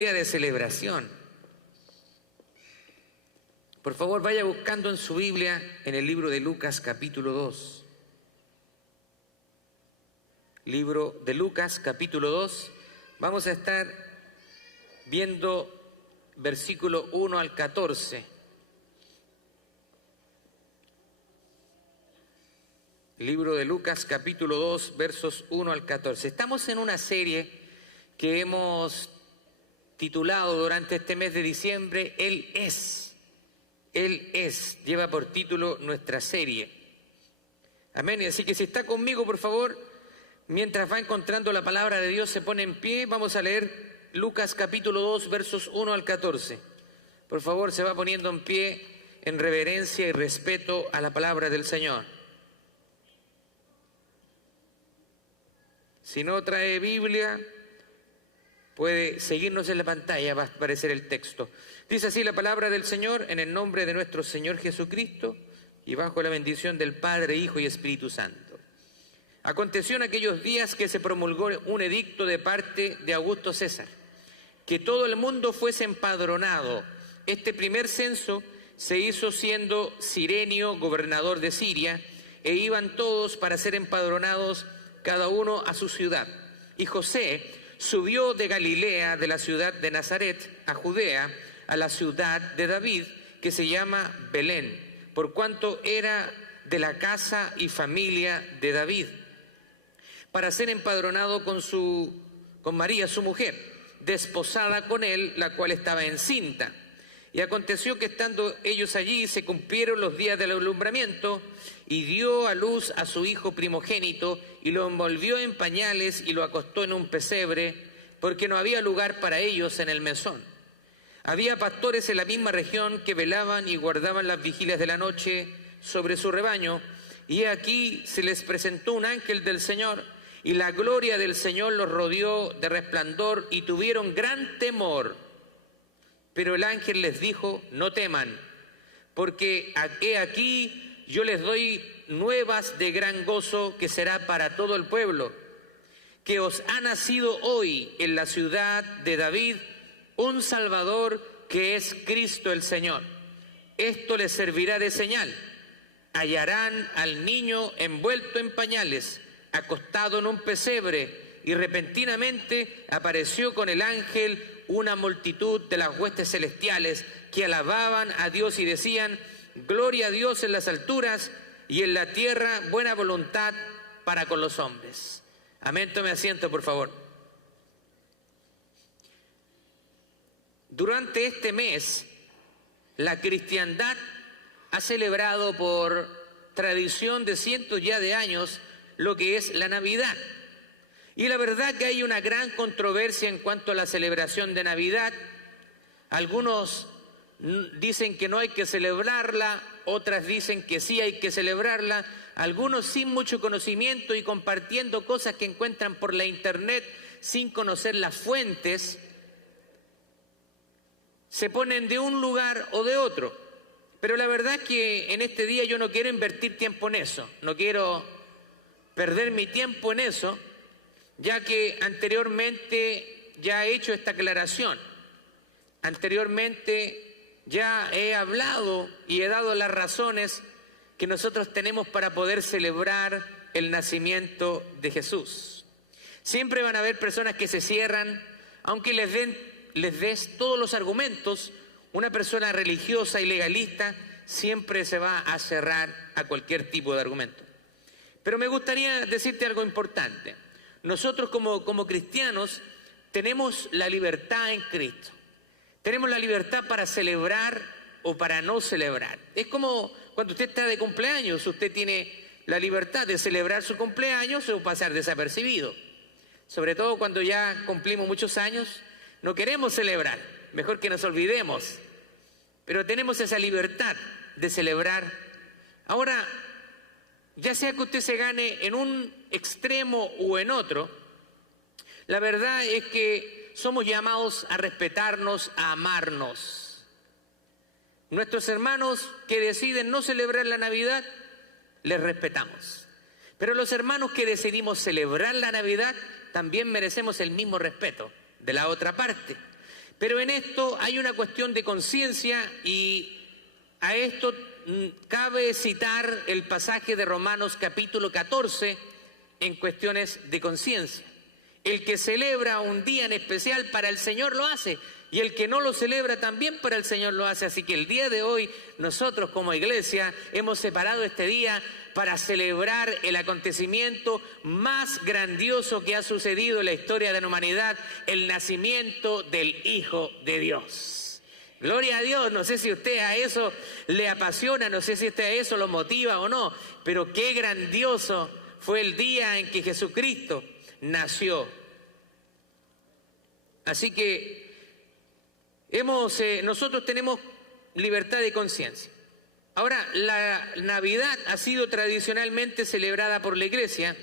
Día de celebración. Por favor, vaya buscando en su Biblia en el libro de Lucas capítulo 2. Libro de Lucas capítulo 2. Vamos a estar viendo versículo 1 al 14. Libro de Lucas capítulo 2, versos 1 al 14. Estamos en una serie que hemos titulado durante este mes de diciembre, Él es, lleva por título nuestra serie. Amén, y así que si está conmigo, por favor, mientras va encontrando la palabra de Dios, se pone en pie, vamos a leer Lucas capítulo 2, versos 1 al 14. Por favor, se va poniendo en pie en reverencia y respeto a la palabra del Señor. Si no trae Biblia, puede seguirnos en la pantalla, va a aparecer el texto. Dice así la palabra del Señor, en el nombre de nuestro Señor Jesucristo y bajo la bendición del Padre, Hijo y Espíritu Santo. Aconteció en aquellos días que se promulgó un edicto de parte de Augusto César, que todo el mundo fuese empadronado. Este primer censo se hizo siendo Cirenio gobernador de Siria, e iban todos para ser empadronados, cada uno a su ciudad. Y José subió de Galilea, de la ciudad de Nazaret, a Judea, a la ciudad de David, que se llama Belén, por cuanto era de la casa y familia de David, para ser empadronado con María, su mujer, desposada con él, la cual estaba encinta. Y aconteció que estando ellos allí, se cumplieron los días del alumbramiento, y dio a luz a su hijo primogénito, y lo envolvió en pañales y lo acostó en un pesebre, porque no había lugar para ellos en el mesón. Había pastores en la misma región que velaban y guardaban las vigilias de la noche sobre su rebaño, y aquí se les presentó un ángel del Señor, y la gloria del Señor los rodeó de resplandor, y tuvieron gran temor. Pero el ángel les dijo: no teman, porque he aquí yo les doy nuevas de gran gozo, que será para todo el pueblo, que os ha nacido hoy en la ciudad de David un Salvador, que es Cristo el Señor. Esto les servirá de señal: hallarán al niño envuelto en pañales, acostado en un pesebre. Y repentinamente apareció con el ángel una multitud de las huestes celestiales, que alababan a Dios y decían: gloria a Dios en las alturas, y en la tierra buena voluntad para con los hombres. Amén. Tome asiento, por favor. Durante este mes, la cristiandad ha celebrado por tradición de cientos ya de años lo que es la Navidad. Y la verdad que hay una gran controversia en cuanto a la celebración de Navidad. Algunos dicen que no hay que celebrarla, otras dicen que sí hay que celebrarla, algunos sin mucho conocimiento y compartiendo cosas que encuentran por la internet sin conocer las fuentes, se ponen de un lugar o de otro. Pero la verdad es que en este día yo no quiero invertir tiempo en eso, no quiero perder mi tiempo en eso, ya que anteriormente ya he hecho esta aclaración. Anteriormente ya he hablado y he dado las razones que nosotros tenemos para poder celebrar el nacimiento de Jesús. Siempre van a haber personas que se cierran, aunque les des todos los argumentos. Una persona religiosa y legalista siempre se va a cerrar a cualquier tipo de argumento. Pero me gustaría decirte algo importante. Nosotros como cristianos tenemos la libertad en Cristo. Tenemos la libertad para celebrar o para no celebrar. Es como cuando usted está de cumpleaños, usted tiene la libertad de celebrar su cumpleaños o pasar desapercibido. Sobre todo cuando ya cumplimos muchos años, no queremos celebrar, mejor que nos olvidemos. Pero tenemos esa libertad de celebrar. Ahora, ya sea que usted se gane en un extremo o en otro, la verdad es que somos llamados a respetarnos, a amarnos. Nuestros hermanos que deciden no celebrar la Navidad, les respetamos. Pero los hermanos que decidimos celebrar la Navidad, también merecemos el mismo respeto de la otra parte. Pero en esto hay una cuestión de conciencia y a esto cabe citar el pasaje de Romanos capítulo 14 en cuestiones de conciencia. El que celebra un día en especial para el Señor lo hace, y el que no lo celebra también para el Señor lo hace. Así que el día de hoy nosotros como iglesia hemos separado este día para celebrar el acontecimiento más grandioso que ha sucedido en la historia de la humanidad, el nacimiento del Hijo de Dios. Gloria a Dios. No sé si usted a eso le apasiona, no sé si usted a eso lo motiva o no, pero qué grandioso fue el día en que Jesucristo nació. Así que nosotros tenemos libertad de conciencia. Ahora, la Navidad ha sido tradicionalmente celebrada por la Iglesia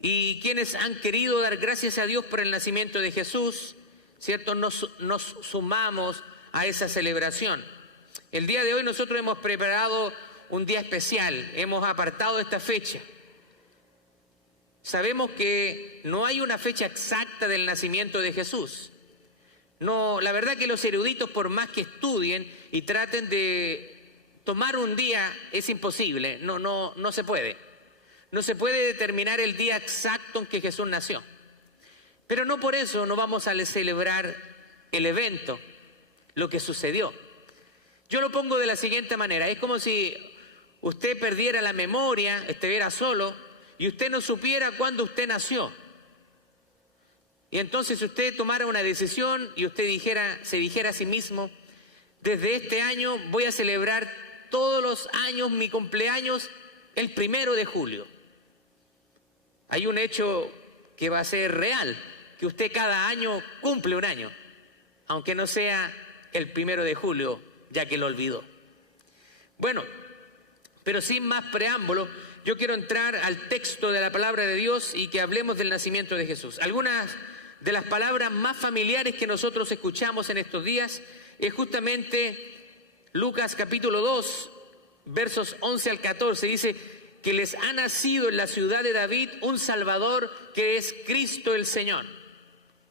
y quienes han querido dar gracias a Dios por el nacimiento de Jesús, ¿cierto? Nos sumamos a esa celebración. El día de hoy nosotros hemos preparado un día especial, hemos apartado esta fecha. Sabemos que no hay una fecha exacta del nacimiento de Jesús. No, la verdad que los eruditos, por más que estudien y traten de tomar un día, es imposible, no se puede. No se puede determinar el día exacto en que Jesús nació. Pero no por eso no vamos a celebrar el evento, lo que sucedió. Yo lo pongo de la siguiente manera, es como si usted perdiera la memoria, estuviera solo, y usted no supiera cuándo usted nació. Y entonces usted tomara una decisión y usted se dijera a sí mismo, desde este año voy a celebrar todos los años mi cumpleaños el 1 de julio. Hay un hecho que va a ser real, que usted cada año cumple un año, aunque no sea el 1 de julio, ya que lo olvidó. Bueno, pero sin más preámbulo, yo quiero entrar al texto de la palabra de Dios y que hablemos del nacimiento de Jesús. Algunas de las palabras más familiares que nosotros escuchamos en estos días es justamente Lucas capítulo 2, versos 11 al 14. Dice que les ha nacido en la ciudad de David un Salvador que es Cristo el Señor.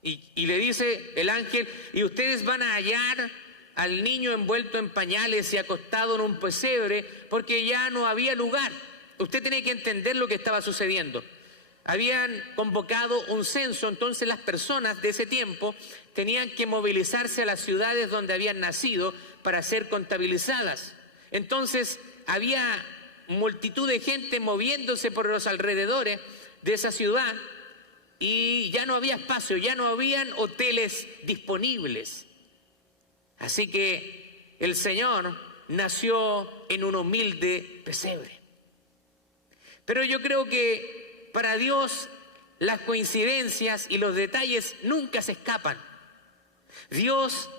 Y le dice el ángel, y ustedes van a hallar al niño envuelto en pañales y acostado en un pesebre, porque ya no había lugar. Usted tiene que entender lo que estaba sucediendo. Habían convocado un censo, entonces las personas de ese tiempo tenían que movilizarse a las ciudades donde habían nacido para ser contabilizadas. Entonces había multitud de gente moviéndose por los alrededores de esa ciudad y ya no había espacio, ya no habían hoteles disponibles. Así que el Señor nació en un humilde pesebre. Pero yo creo que para Dios las coincidencias y los detalles nunca se escapan. Dios,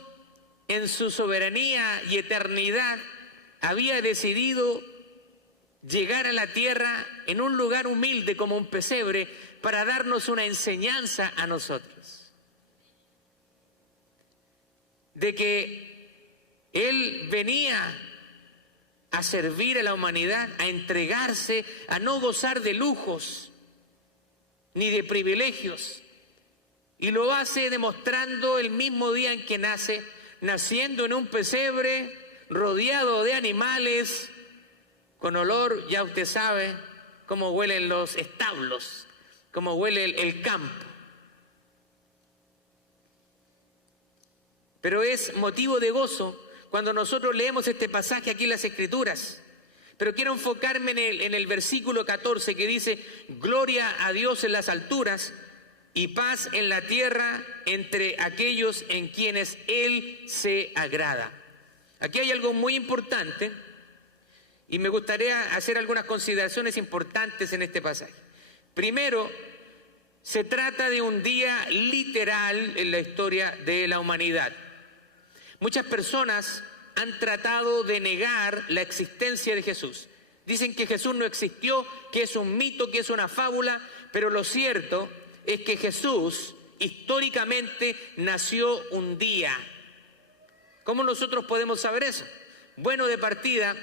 en su soberanía y eternidad, había decidido llegar a la tierra en un lugar humilde como un pesebre para darnos una enseñanza a nosotros. De que Él venía a servir a la humanidad, a entregarse, a no gozar de lujos ni de privilegios. Y lo hace demostrando el mismo día en que nace, naciendo en un pesebre, rodeado de animales, con olor, ya usted sabe cómo huelen los establos, cómo huele el campo. Pero es motivo de gozo cuando nosotros leemos este pasaje aquí en las Escrituras. Pero quiero enfocarme en el versículo 14 que dice: gloria a Dios en las alturas y paz en la tierra entre aquellos en quienes Él se agrada. Aquí hay algo muy importante y me gustaría hacer algunas consideraciones importantes en este pasaje. Primero, se trata de un día literal en la historia de la humanidad. Muchas personas han tratado de negar la existencia de Jesús. Dicen que Jesús no existió, que es un mito, que es una fábula, pero lo cierto es que Jesús históricamente nació un día. ¿Cómo nosotros podemos saber eso? Bueno, de partida,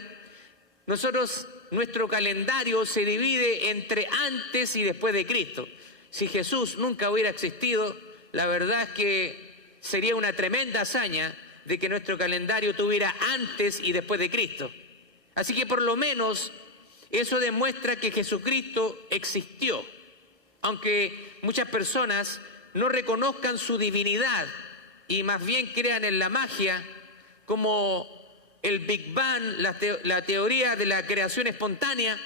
nuestro calendario se divide entre antes y después de Cristo. Si Jesús nunca hubiera existido, la verdad es que sería una tremenda hazaña de que nuestro calendario tuviera antes y después de Cristo. Así que por lo menos eso demuestra que Jesucristo existió, aunque muchas personas no reconozcan su divinidad y más bien crean en la magia, como el Big Bang, la teoría de la creación espontánea.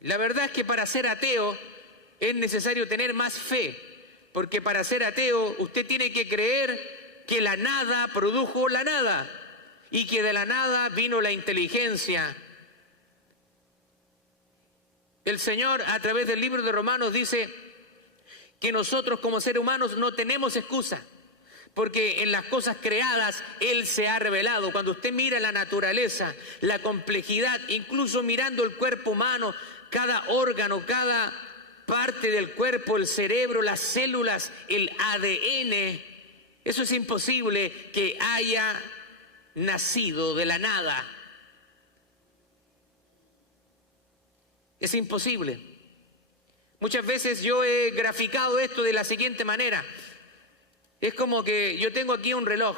La verdad es que para ser ateo es necesario tener más fe, porque para ser ateo usted tiene que creer que la nada produjo la nada y que de la nada vino la inteligencia. El Señor, a través del libro de Romanos, dice que nosotros como seres humanos no tenemos excusa, porque en las cosas creadas Él se ha revelado. Cuando usted mira la naturaleza, la complejidad, incluso mirando el cuerpo humano, cada órgano, cada parte del cuerpo, el cerebro, las células, el ADN, eso es imposible que haya nacido de la nada. Es imposible. Muchas veces yo he graficado esto de la siguiente manera. Es como que yo tengo aquí un reloj,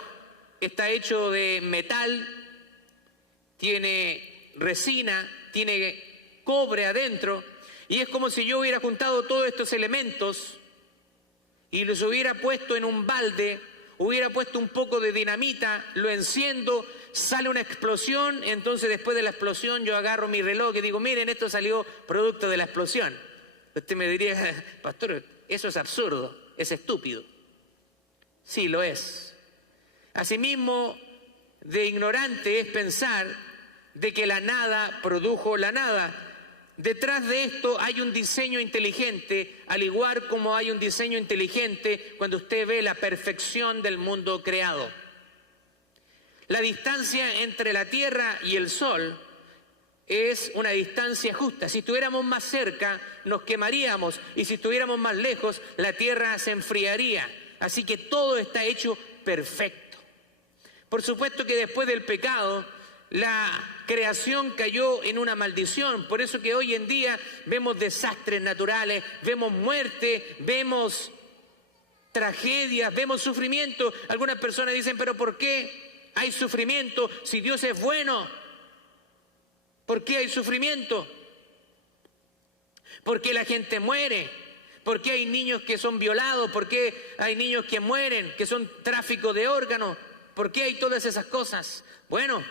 está hecho de metal, tiene resina, tiene cobre adentro, y es como si yo hubiera juntado todos estos elementos y los hubiera puesto en un balde, hubiera puesto un poco de dinamita, lo enciendo, sale una explosión, entonces después de la explosión yo agarro mi reloj y digo, miren, esto salió producto de la explosión. Usted me diría, pastor, eso es absurdo, es estúpido. Sí, lo es. Asimismo, de ignorante es pensar de que la nada produjo la nada. Detrás de esto hay un diseño inteligente, al igual como hay un diseño inteligente cuando usted ve la perfección del mundo creado. La distancia entre la Tierra y el Sol es una distancia justa. Si estuviéramos más cerca, nos quemaríamos, y si estuviéramos más lejos, la Tierra se enfriaría. Así que todo está hecho perfecto. Por supuesto que después del pecado, la creación cayó en una maldición. Por eso que hoy en día vemos desastres naturales, vemos muerte, vemos tragedias, vemos sufrimiento. Algunas personas dicen, pero ¿por qué hay sufrimiento si Dios es bueno? ¿Por qué hay sufrimiento? ¿Por qué la gente muere? ¿Por qué hay niños que son violados? ¿Por qué hay niños que mueren, que son tráfico de órganos? ¿Por qué hay todas esas cosas? Bueno,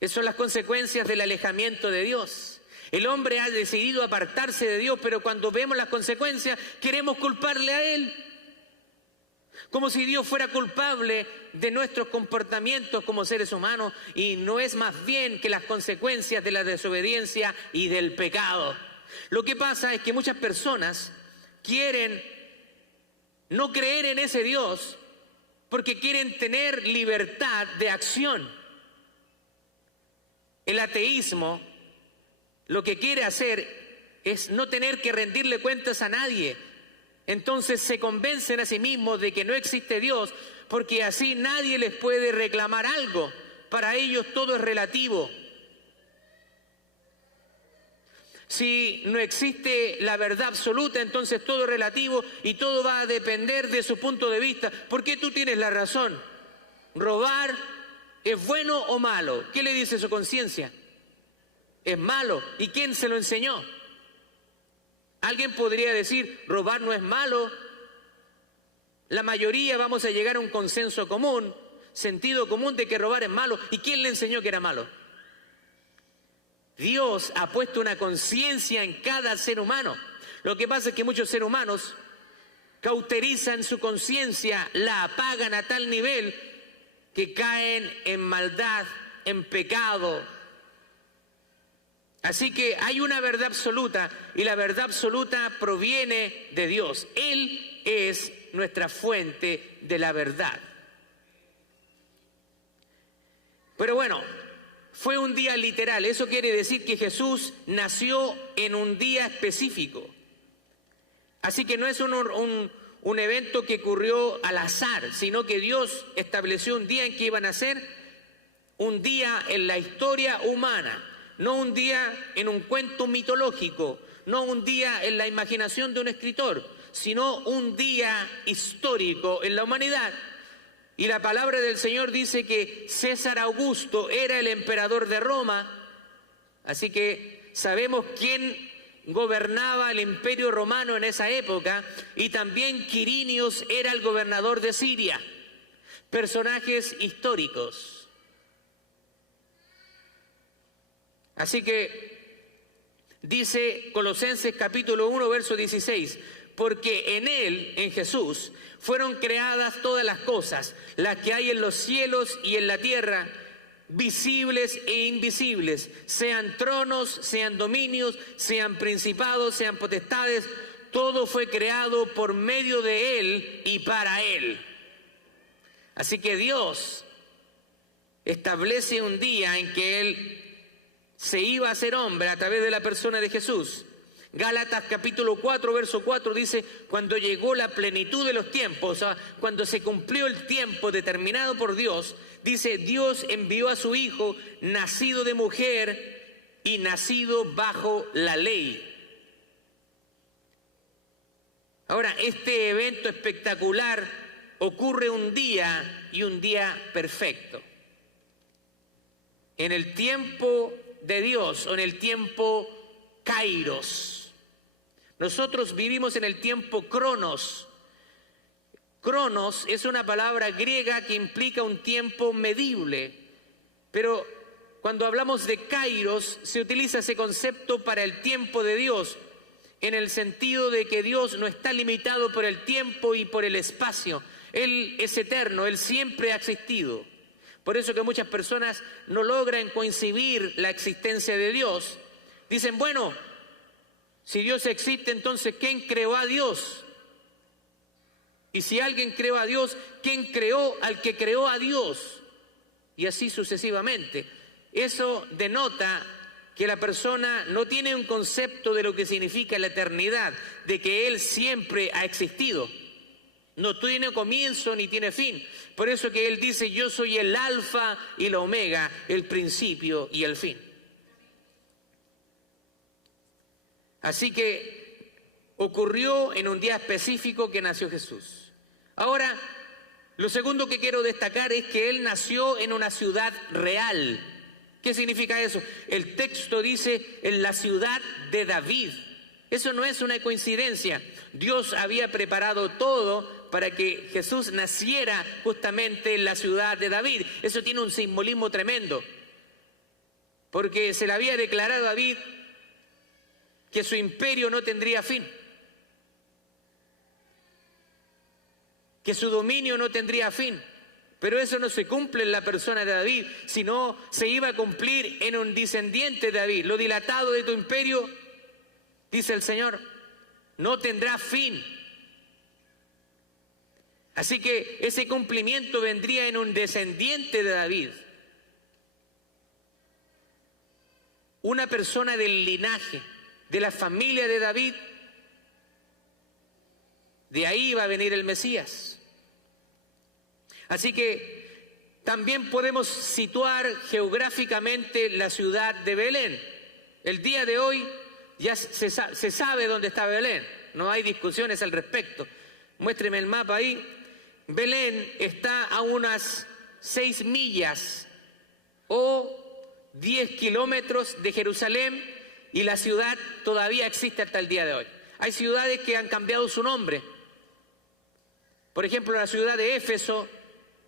esas son las consecuencias del alejamiento de Dios. El hombre ha decidido apartarse de Dios, pero cuando vemos las consecuencias queremos culparle a Él. Como si Dios fuera culpable de nuestros comportamientos como seres humanos, y no es más bien que las consecuencias de la desobediencia y del pecado. Lo que pasa es que muchas personas quieren no creer en ese Dios porque quieren tener libertad de acción. El ateísmo lo que quiere hacer es no tener que rendirle cuentas a nadie. Entonces se convencen a sí mismos de que no existe Dios, porque así nadie les puede reclamar algo. Para ellos todo es relativo. Si no existe la verdad absoluta, entonces todo es relativo y todo va a depender de su punto de vista. ¿Por qué tú tienes la razón? ¿Robar es bueno o malo? ¿Qué le dice su conciencia? Es malo. ¿Y quién se lo enseñó? Alguien podría decir, robar no es malo. La mayoría vamos a llegar a un consenso común, sentido común de que robar es malo. ¿Y quién le enseñó que era malo? Dios ha puesto una conciencia en cada ser humano. Lo que pasa es que muchos seres humanos cauterizan su conciencia, la apagan a tal nivel que caen en maldad, en pecado. Así que hay una verdad absoluta, y la verdad absoluta proviene de Dios. Él es nuestra fuente de la verdad. Pero bueno, fue un día literal. Eso quiere decir que Jesús nació en un día específico. Así que no es un evento que ocurrió al azar, sino que Dios estableció un día en que iba a nacer, un día en la historia humana. No un día en un cuento mitológico, no un día en la imaginación de un escritor, sino un día histórico en la humanidad. Y la palabra del Señor dice que César Augusto era el emperador de Roma, así que sabemos quién gobernaba el imperio romano en esa época, y también Quirinios era el gobernador de Siria. Personajes históricos. Así que dice Colosenses capítulo 1, verso 16, porque en Él, en Jesús, fueron creadas todas las cosas, las que hay en los cielos y en la tierra, visibles e invisibles, sean tronos, sean dominios, sean principados, sean potestades, todo fue creado por medio de Él y para Él. Así que Dios establece un día en que Él se iba a hacer hombre a través de la persona de Jesús. Gálatas capítulo 4, verso 4 dice, cuando llegó la plenitud de los tiempos, o sea, cuando se cumplió el tiempo determinado por Dios, dice, Dios envió a su Hijo, nacido de mujer y nacido bajo la ley. Ahora, este evento espectacular ocurre un día y un día perfecto. En el tiempo de Dios o en el tiempo Kairos. Nosotros vivimos en el tiempo Cronos. Cronos es una palabra griega que implica un tiempo medible, pero cuando hablamos de Kairos se utiliza ese concepto para el tiempo de Dios, en el sentido de que Dios no está limitado por el tiempo y por el espacio. Él es eterno, Él siempre ha existido. Por eso que muchas personas no logran concebir la existencia de Dios. Dicen, bueno, si Dios existe, entonces ¿quién creó a Dios? Y si alguien creó a Dios, ¿quién creó al que creó a Dios? Y así sucesivamente. Eso denota que la persona no tiene un concepto de lo que significa la eternidad, de que Él siempre ha existido. No tiene comienzo ni tiene fin. Por eso que Él dice, yo soy el alfa y la omega, el principio y el fin. Así que ocurrió en un día específico que nació Jesús. Ahora, lo segundo que quiero destacar es que Él nació en una ciudad real. ¿Qué significa eso? El texto dice, en la ciudad de David. Eso no es una coincidencia. Dios había preparado todo para que Jesús naciera justamente en la ciudad de David. Eso tiene un simbolismo tremendo, porque se le había declarado a David que su imperio no tendría fin, que su dominio no tendría fin. Pero eso no se cumple en la persona de David, sino se iba a cumplir en un descendiente de David. Lo dilatado de tu imperio, dice el Señor, no tendrá fin. Así que ese cumplimiento vendría en un descendiente de David. Una persona del linaje, de la familia de David. De ahí va a venir el Mesías. Así que también podemos situar geográficamente la ciudad de Belén. El día de hoy ya se sabe dónde está Belén. No hay discusiones al respecto. Muéstreme el mapa ahí. Belén está a unas 6 millas o 10 kilómetros de Jerusalén y la ciudad todavía existe hasta el día de hoy. Hay ciudades que han cambiado su nombre. Por ejemplo, la ciudad de Éfeso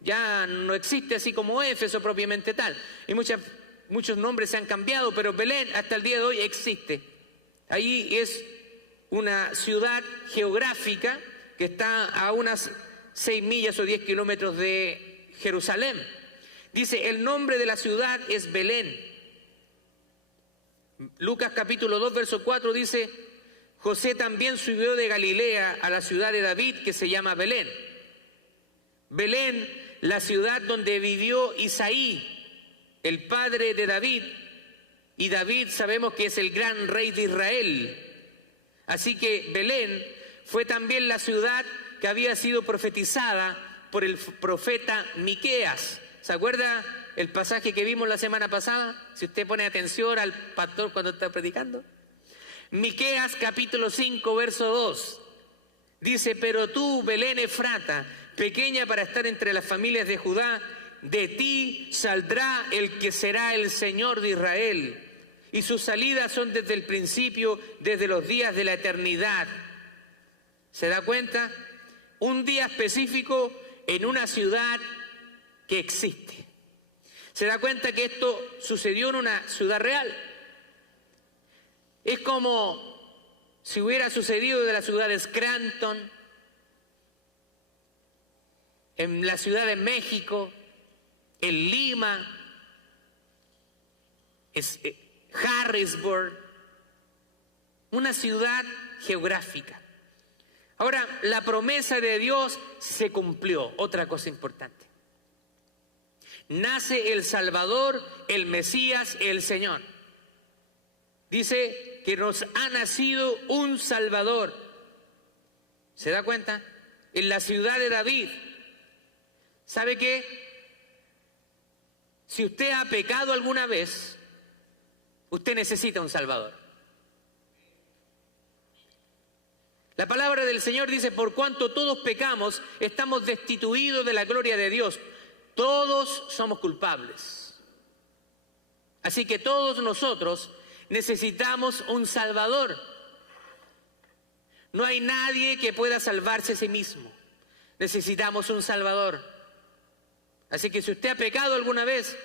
ya no existe así como Éfeso propiamente tal. Y muchos nombres se han cambiado, pero Belén hasta el día de hoy existe. Ahí es una ciudad geográfica que está a unas 6 millas o 10 kilómetros de Jerusalén. Dice, el nombre de la ciudad es Belén. Lucas capítulo 2, verso 4 dice, José también subió de Galilea a la ciudad de David que se llama Belén. Belén, la ciudad donde vivió Isaí, el padre de David, y David sabemos que es el gran rey de Israel. Así que Belén fue también la ciudad que había sido profetizada por el profeta Miqueas. ¿Se acuerda el pasaje que vimos la semana pasada? Si usted pone atención al pastor cuando está predicando. Miqueas capítulo 5, verso 2. Dice, pero tú, Belén Efrata, pequeña para estar entre las familias de Judá, de ti saldrá el que será el Señor de Israel. Y sus salidas son desde el principio, desde los días de la eternidad. ¿Se da cuenta? Un día específico en una ciudad que existe. ¿Se da cuenta que esto sucedió en una ciudad real? Es como si hubiera sucedido de la ciudad de Scranton, en la Ciudad de México, en Lima, Harrisburg, una ciudad geográfica. Ahora, la promesa de Dios se cumplió. Otra cosa importante. Nace el Salvador, el Mesías, el Señor. Dice que nos ha nacido un Salvador. ¿Se da cuenta? En la ciudad de David. ¿Sabe qué? Si usted ha pecado alguna vez, usted necesita un Salvador. La palabra del Señor dice, por cuanto todos pecamos, estamos destituidos de la gloria de Dios. Todos somos culpables. Así que todos nosotros necesitamos un Salvador. No hay nadie que pueda salvarse a sí mismo. Necesitamos un Salvador. Así que si usted ha pecado alguna vez,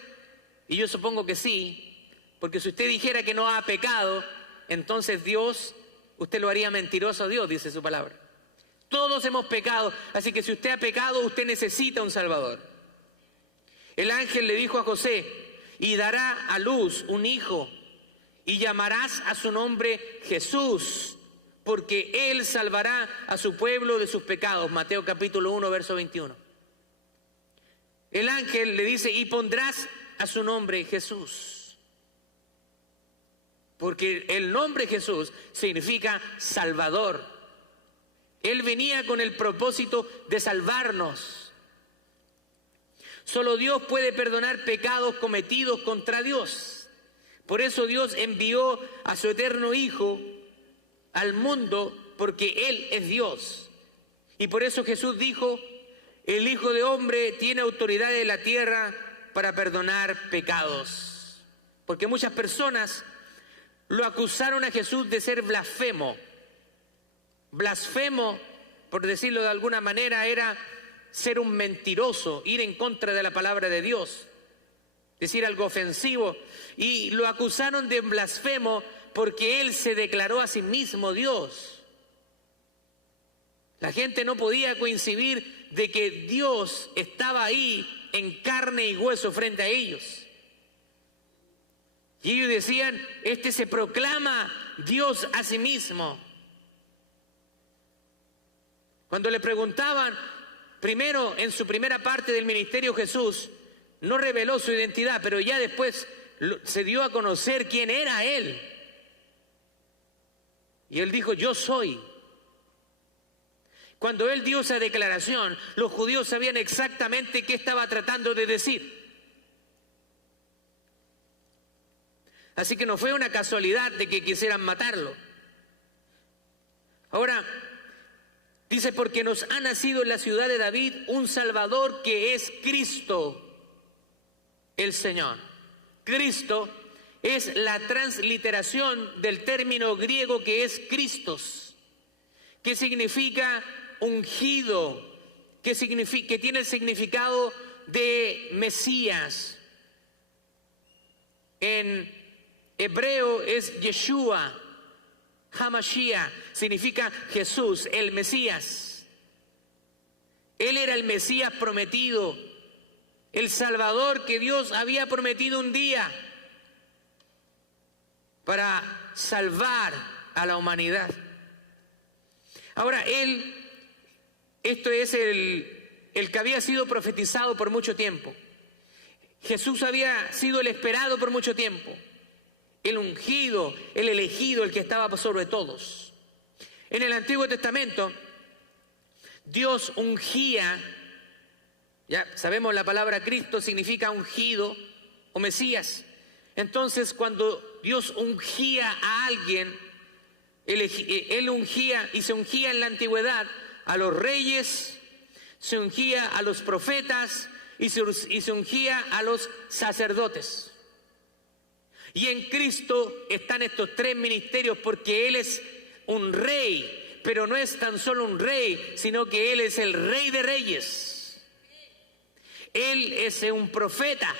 y yo supongo que sí, porque si usted dijera que no ha pecado, entonces Dios, usted lo haría mentiroso a Dios, dice su palabra. Todos hemos pecado, así que si usted ha pecado, usted necesita un Salvador. El ángel le dijo a José, y dará a luz un hijo, y llamarás a su nombre Jesús, porque él salvará a su pueblo de sus pecados. Mateo capítulo 1, verso 21. El ángel le dice, y pondrás a su nombre Jesús, porque el nombre Jesús significa Salvador. Él venía con el propósito de salvarnos. Solo Dios puede perdonar pecados cometidos contra Dios. Por eso Dios envió a su eterno Hijo al mundo, porque Él es Dios. Y por eso Jesús dijo, el Hijo de Hombre tiene autoridad en la tierra para perdonar pecados. Porque muchas personas lo acusaron a Jesús de ser blasfemo. Blasfemo, por decirlo de alguna manera, era ser un mentiroso, ir en contra de la palabra de Dios, decir algo ofensivo. Y lo acusaron de blasfemo porque él se declaró a sí mismo Dios. La gente no podía coincidir de que Dios estaba ahí en carne y hueso frente a ellos. Y ellos decían, este se proclama Dios a sí mismo. Cuando le preguntaban, primero en su primera parte del ministerio, Jesús no reveló su identidad, pero ya después se dio a conocer quién era él. Y él dijo, yo soy. Cuando él dio esa declaración, los judíos sabían exactamente qué estaba tratando de decir. Así que no fue una casualidad de que quisieran matarlo. Ahora, dice, porque nos ha nacido en la ciudad de David un Salvador que es Cristo, el Señor. Cristo es la transliteración del término griego que es Christos, que significa ungido, que tiene el significado de Mesías. En hebreo es Yeshua, Hamashiach, significa Jesús, el Mesías. Él era el Mesías prometido, el Salvador que Dios había prometido un día para salvar a la humanidad. Ahora, esto es el que había sido profetizado por mucho tiempo. Jesús había sido el esperado por mucho tiempo, el ungido, el elegido, el que estaba sobre todos. En el Antiguo Testamento, Dios ungía, ya sabemos la palabra Cristo significa ungido o Mesías. Entonces, cuando Dios ungía a alguien, Él ungía y se ungía en la antigüedad a los reyes, se ungía a los profetas y se ungía a los sacerdotes. Y en Cristo están estos tres ministerios porque Él es un rey, pero no es tan solo un rey, sino que Él es el Rey de Reyes. Él es un profeta.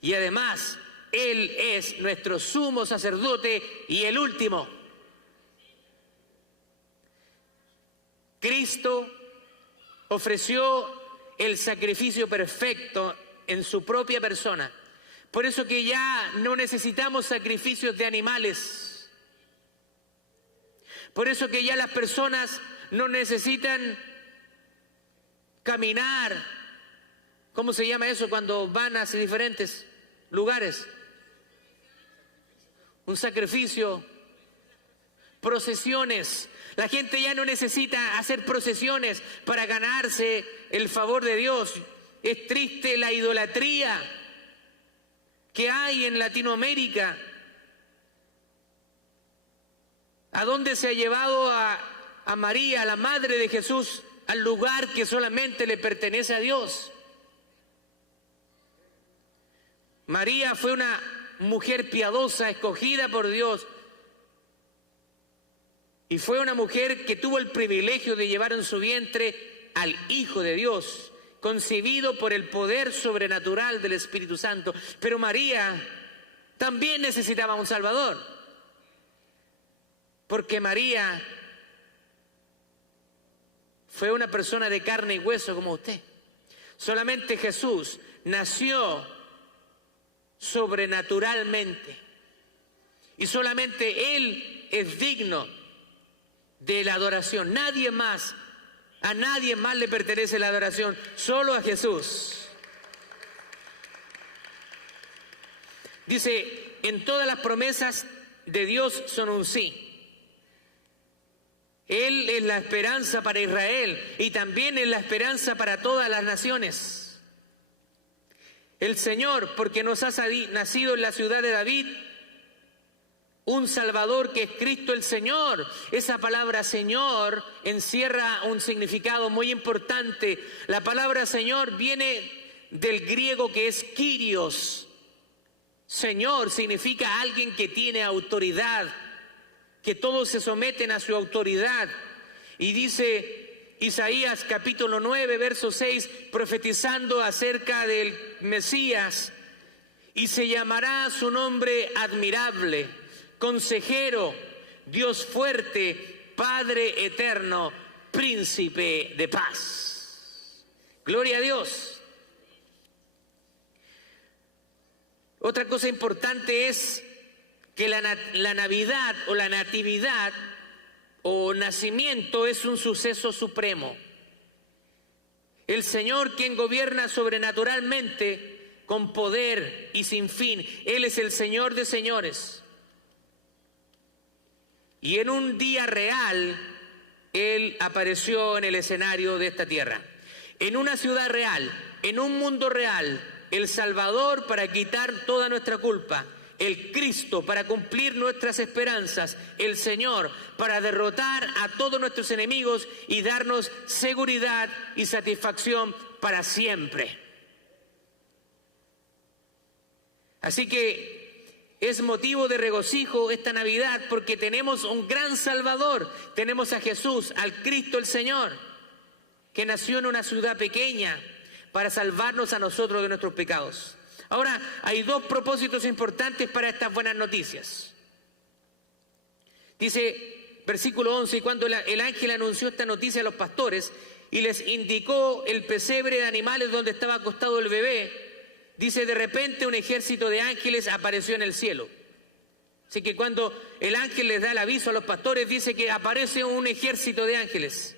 Y además, Él es nuestro sumo sacerdote y el último. Cristo ofreció el sacrificio perfecto en su propia persona. Por eso que ya no necesitamos sacrificios de animales. Por eso que ya las personas no necesitan caminar. ¿Cómo se llama eso cuando van hacia diferentes lugares? Un sacrificio. Procesiones. La gente ya no necesita hacer procesiones para ganarse el favor de Dios. Es triste la idolatría que hay en Latinoamérica. ¿A dónde se ha llevado a María, la madre de Jesús, al lugar que solamente le pertenece a Dios? María fue una mujer piadosa, escogida por Dios. Y fue una mujer que tuvo el privilegio de llevar en su vientre al Hijo de Dios, concebido por el poder sobrenatural del Espíritu Santo. Pero María también necesitaba un Salvador, porque María fue una persona de carne y hueso como usted. Solamente Jesús nació sobrenaturalmente y solamente Él es digno de la adoración. Nadie más, a nadie más le pertenece la adoración, solo a Jesús. Dice, en todas las promesas de Dios son un sí. Él es la esperanza para Israel y también es la esperanza para todas las naciones. El Señor, porque nos ha nacido en la ciudad de David un Salvador que es Cristo el Señor. Esa palabra Señor encierra un significado muy importante. La palabra Señor viene del griego que es Kyrios. Señor significa alguien que tiene autoridad, que todos se someten a su autoridad. Y dice Isaías capítulo 9, verso 6, profetizando acerca del Mesías: y se llamará su nombre admirable, consejero, Dios fuerte, Padre eterno, príncipe de paz. Gloria a Dios. Otra cosa importante es que la Navidad o la Natividad o nacimiento es un suceso supremo. El Señor, quien gobierna sobrenaturalmente con poder y sin fin, Él es el Señor de señores. Y en un día real, Él apareció en el escenario de esta tierra. En una ciudad real, en un mundo real, el Salvador para quitar toda nuestra culpa, el Cristo para cumplir nuestras esperanzas, el Señor para derrotar a todos nuestros enemigos y darnos seguridad y satisfacción para siempre. Así que es motivo de regocijo esta Navidad porque tenemos un gran Salvador, tenemos a Jesús, al Cristo el Señor, que nació en una ciudad pequeña para salvarnos a nosotros de nuestros pecados. Ahora, hay dos propósitos importantes para estas buenas noticias. Dice, versículo 11, y cuando el ángel anunció esta noticia a los pastores y les indicó el pesebre de animales donde estaba acostado el bebé, dice, de repente un ejército de ángeles apareció en el cielo. Así que cuando el ángel les da el aviso a los pastores, dice que aparece un ejército de ángeles.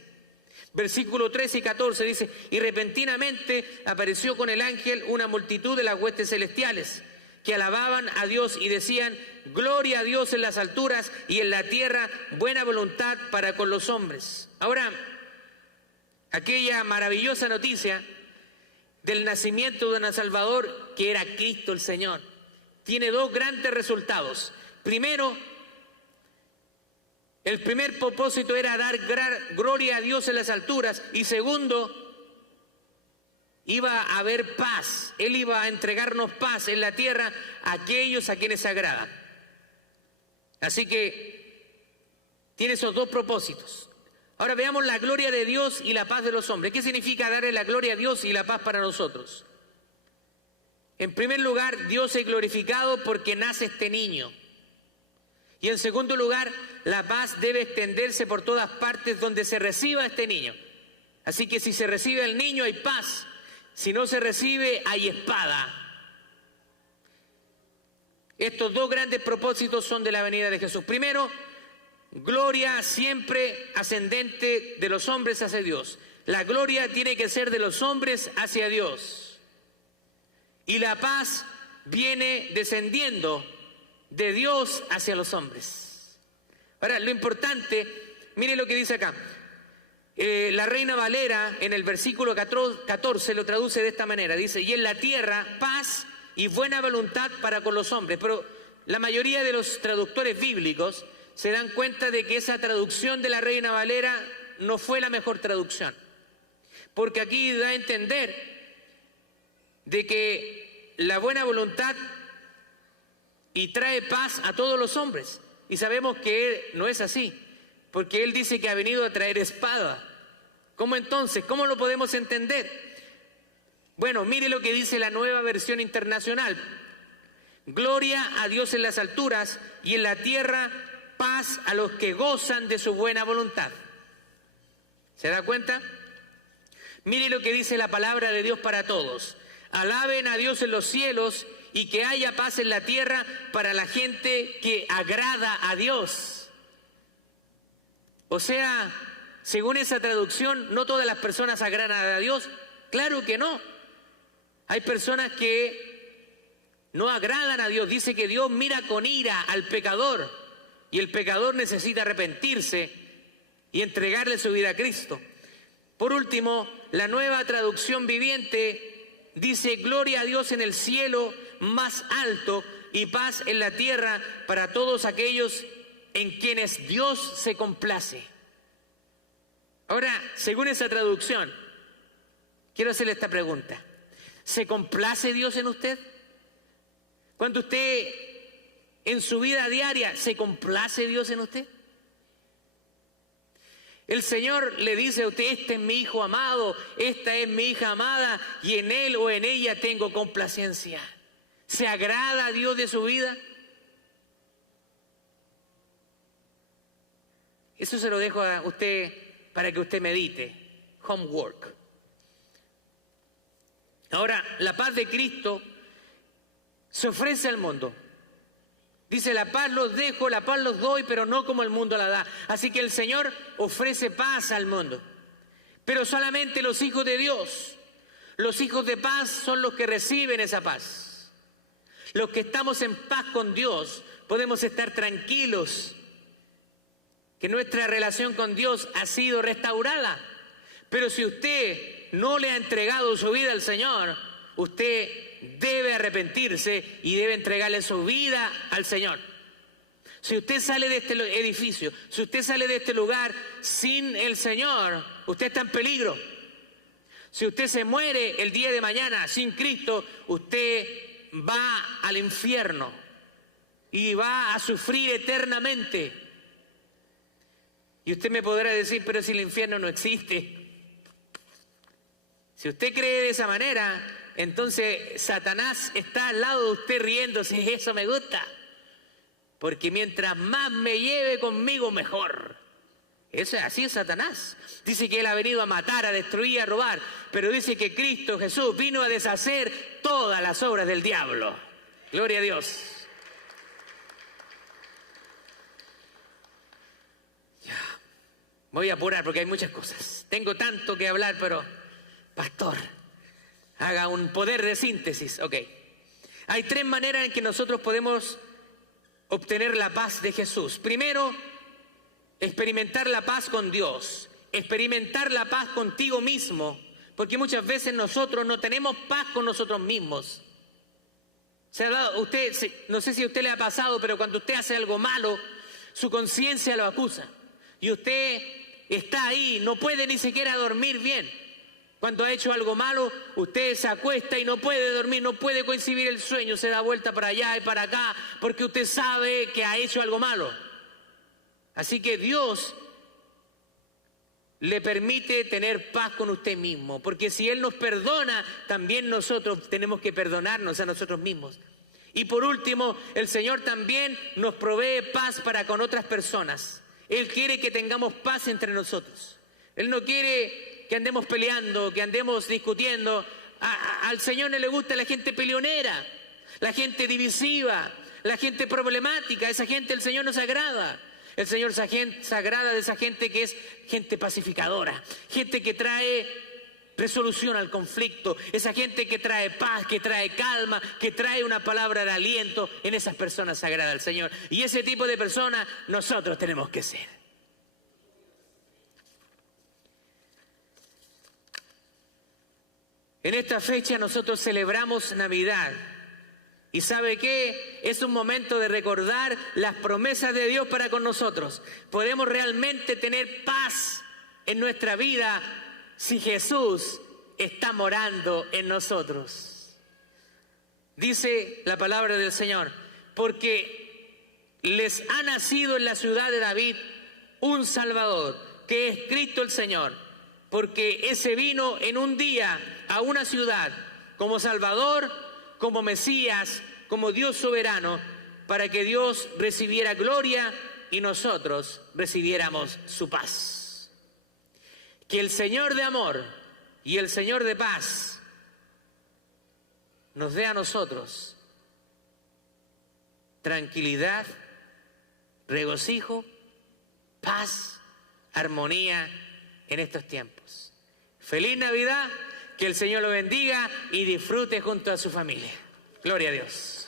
Versículo 13 y 14 dice, y repentinamente apareció con el ángel una multitud de las huestes celestiales que alababan a Dios y decían, gloria a Dios en las alturas y en la tierra buena voluntad para con los hombres. Ahora, aquella maravillosa noticia del nacimiento de un Salvador que era Cristo el Señor tiene dos grandes resultados. Primero, El primer propósito era dar gloria a Dios en las alturas, y segundo, iba a haber paz. Él iba a entregarnos paz en la tierra a aquellos a quienes se agrada. Así que tiene esos dos propósitos. Ahora veamos la gloria de Dios y la paz de los hombres. ¿Qué significa darle la gloria a Dios y la paz para nosotros? En primer lugar, Dios es glorificado porque nace este niño. Y en segundo lugar, la paz debe extenderse por todas partes donde se reciba este niño. Así que si se recibe el niño hay paz, si no se recibe hay espada. Estos dos grandes propósitos son de la venida de Jesús. Primero, gloria siempre ascendente de los hombres hacia Dios. La gloria tiene que ser de los hombres hacia Dios. Y la paz viene descendiendo de Dios hacia los hombres. Ahora, lo importante, mire lo que dice acá. La Reina Valera en el versículo 14 lo traduce de esta manera. Dice, y en la tierra paz y buena voluntad para con los hombres. Pero la mayoría de los traductores bíblicos se dan cuenta de que esa traducción de la Reina Valera no fue la mejor traducción. Porque aquí da a entender de que la buena voluntad y trae paz a todos los hombres. Y sabemos que no es así, porque Él dice que ha venido a traer espada. ¿Cómo entonces? ¿Cómo lo podemos entender? Bueno, mire lo que dice la Nueva Versión Internacional. Gloria a Dios en las alturas y en la tierra paz a los que gozan de su buena voluntad. ¿Se da cuenta? Mire lo que dice la palabra de Dios para todos. Alaben a Dios en los cielos y que haya paz en la tierra para la gente que agrada a Dios. O sea, según esa traducción, no todas las personas agradan a Dios. Claro que no. Hay personas que no agradan a Dios. Dice que Dios mira con ira al pecador y el pecador necesita arrepentirse y entregarle su vida a Cristo. Por último, la Nueva Traducción Viviente dice, gloria a Dios en el cielo más alto y paz en la tierra para todos aquellos en quienes Dios se complace. Ahora, según esa traducción, quiero hacerle esta pregunta. ¿Se complace Dios en usted? Cuando usted en su vida diaria, ¿se complace Dios en usted? El Señor le dice a usted, este es mi hijo amado, esta es mi hija amada, y en él o en ella tengo complacencia. ¿Se agrada a Dios de su vida? Eso se lo dejo a usted para que usted medite. Homework. Ahora, la paz de Cristo se ofrece al mundo. Dice, la paz los dejo, la paz los doy, pero no como el mundo la da. Así que el Señor ofrece paz al mundo. Pero solamente los hijos de Dios, los hijos de paz son los que reciben esa paz. Los que estamos en paz con Dios podemos estar tranquilos que nuestra relación con Dios ha sido restaurada. Pero si usted no le ha entregado su vida al Señor, usted debe arrepentirse y debe entregarle su vida al Señor. Si usted sale de este edificio, si usted sale de este lugar sin el Señor, usted está en peligro. Si usted se muere el día de mañana sin Cristo, usted va al infierno y va a sufrir eternamente. Y usted me podrá decir, pero si el infierno no existe. Si usted cree de esa manera, entonces Satanás está al lado de usted riéndose. Eso me gusta. Porque mientras más me lleve conmigo, mejor. Así es Satanás. Dice que él ha venido a matar, a destruir, a robar. Pero dice que Cristo Jesús vino a deshacer todas las obras del diablo. Gloria a Dios. Ya. Voy a apurar porque hay muchas cosas. Tengo tanto que hablar, pero... Pastor, haga un poder de síntesis. Ok. Hay tres maneras en que nosotros podemos obtener la paz de Jesús. Primero, experimentar la paz con Dios. Experimentar la paz contigo mismo. Porque muchas veces nosotros no tenemos paz con nosotros mismos. No sé si a usted le ha pasado, pero cuando usted hace algo malo, su conciencia lo acusa. y usted está ahí, no puede ni siquiera dormir bien. Cuando ha hecho algo malo, usted se acuesta y no puede dormir, no puede concebir el sueño, se da vuelta para allá y para acá, porque usted sabe que ha hecho algo malo. Así que Dios le permite tener paz con usted mismo, porque si Él nos perdona, también nosotros tenemos que perdonarnos a nosotros mismos. Y por último, el Señor también nos provee paz para con otras personas. Él quiere que tengamos paz entre nosotros. Él no quiere que andemos peleando, que andemos discutiendo. Al Señor no le gusta la gente peleonera, la gente divisiva, la gente problemática. Esa gente el Señor nos agrada. El Señor se agrada de esa gente que es gente pacificadora, gente que trae resolución al conflicto, esa gente que trae paz, que trae calma, que trae una palabra de aliento. En esas personas se agrada al Señor. Y ese tipo de personas nosotros tenemos que ser. En esta fecha nosotros celebramos Navidad. ¿Y sabe qué? Es un momento de recordar las promesas de Dios para con nosotros. Podemos realmente tener paz en nuestra vida si Jesús está morando en nosotros. Dice la palabra del Señor, porque les ha nacido en la ciudad de David un Salvador, que es Cristo el Señor, porque ese vino en un día a una ciudad como Salvador, como Mesías, como Dios soberano, para que Dios recibiera gloria y nosotros recibiéramos su paz. Que el Señor de amor y el Señor de paz nos dé a nosotros tranquilidad, regocijo, paz, armonía en estos tiempos. Feliz Navidad, que el Señor lo bendiga y disfrute junto a su familia. Gloria a Dios.